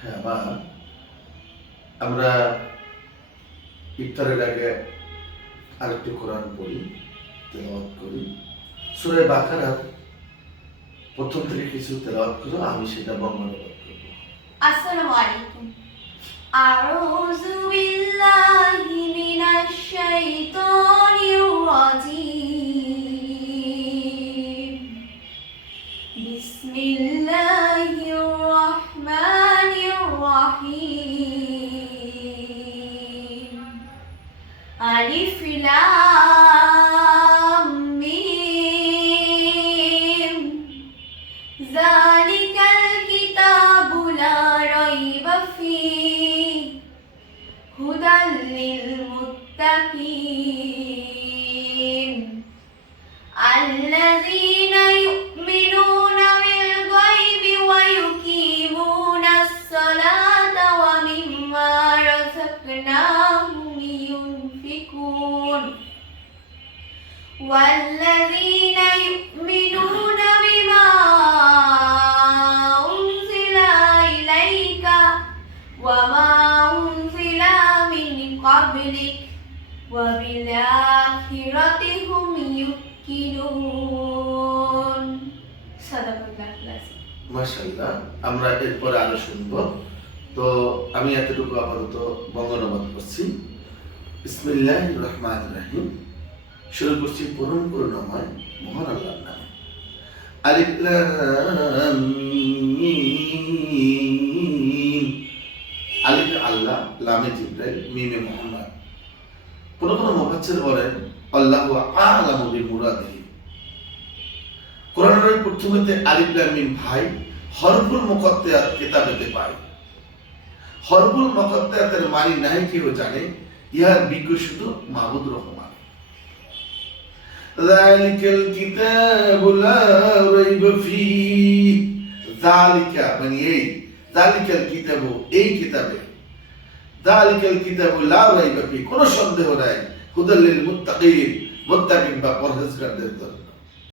হ্যাঁ, আমরা ইফতারের আগে আরেকটু কোরআন পড়ি, তেলাওয়াত করি। সূরা বাকারার প্রথম থেকে কিছু তেলাওয়াত করো, আমি সেটা বর্ণনাবাদ করব। আসসালামু আলাইকুম। আউযু বিল্লাহি মিনাশ শাইতানির রাজীম। বিসমিল্লাহির রহমানির রহিম। আলিফ লাম মিম। যালিকাল কিতাবু লা রাইবা ফীহি হুদাল লিল মুত্তাকিন আল্লাযীনা ইউমিনুনা বিল গায়বি ওয়া ইউকিমুনাস সালাতা ওয়া মিম্মা রাযাকনাহুম ইউনফিকুন ওয়াল্লাযীনা ইউমিনুনা বিমা উনজিলা ইলাইকা ওয়া মা উনজিলা মিন ক্বাবলিক ওয়া বিল আখিরাতি হুম ইউকিনুন। সাদাকাল্লাহুল আযীম। মাশাআল্লাহ, আমরা এরপরে আরো শুনবো। তো আমি এতটুকু আপাতত বর্ণনাবাদ করছি। বিসমিল্লাহির রহমানির রহিম। শুরু করছি পরম করুণাময় মহান আল্লাহর নামে। আলিফ লাম মিম। আলিফে আল্লাহ, লামে জিবরাইল, মিমে মুহাম্মদ। কোন মুফাসসির বলেন আল্লাহু আ'লামু বিমুরাদিহি। কোরআনের প্রথমেতে আলিফ লাম মিম ভাই হরফুল মুকাত্তায়াত কিতাবেতে পাই। হরফুল মুকাত্তায়াতের মানে নাই কেউ জানে, ইহার বিজ্ঞ শুধু মাহমুদ রহমান। যালিকাল কিতাবু লা রাইবা ফীহি। যালিকা মানে এই, যালিকাল কিতাবু এই কিতাবে, যালিকাল কিতাবু লা রাইবা ফীহি কোনো সন্দেহ নাই, হুদাল লিল মুত্তাকিন মুত্তাকিন বা পরহেজগারদের জন্য।